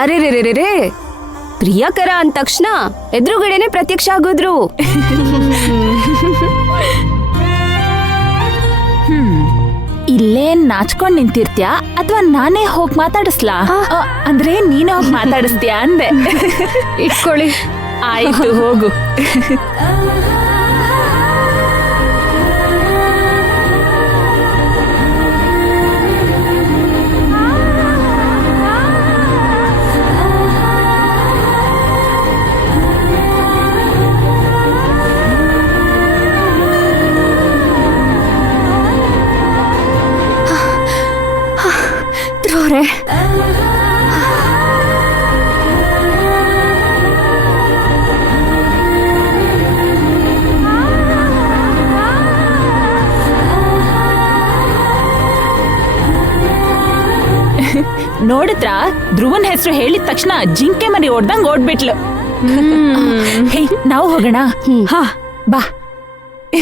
ಅರೆ ರೇ ರೇ ರೇ ಪ್ರಿಯಕರ ಅಂದ ತಕ್ಷಣ ಎದುರುಗಡೆನೆ ಪ್ರತ್ಯಕ್ಷ ಆಗೋದ್ರು. ಇಲ್ಲೇ ನಾಚ್ಕೊಂಡ್ ನಿಂತಿರ್ತ್ಯಾ ಅಥವಾ ನಾನೇ ಹೋಗ್ ಮಾತಾಡಿಸ್ಲಾ? ಅಂದ್ರೆ ನೀನೇ ಹೋಗ್ ಮಾತಾಡಿಸ್ತೀಯಾ ಅಂದೆ. ಇಟ್ಕೊಳ್ಳಿ. ಆಯ್ತು, ಹೋಗು. ನೋಡಿದ್ರ ಧ್ರುವನ್ ಹೆಸರು ಹೇಳಿದ ತಕ್ಷಣ ಜಿಂಕೆ ಮರಿ ಓಡ್ದಂಗ್ ಓಡ್ಬಿಟ್ಲು. ಹೇ, ನಾವು ಹೋಗೋಣ. ಹಾ, ಬಾ.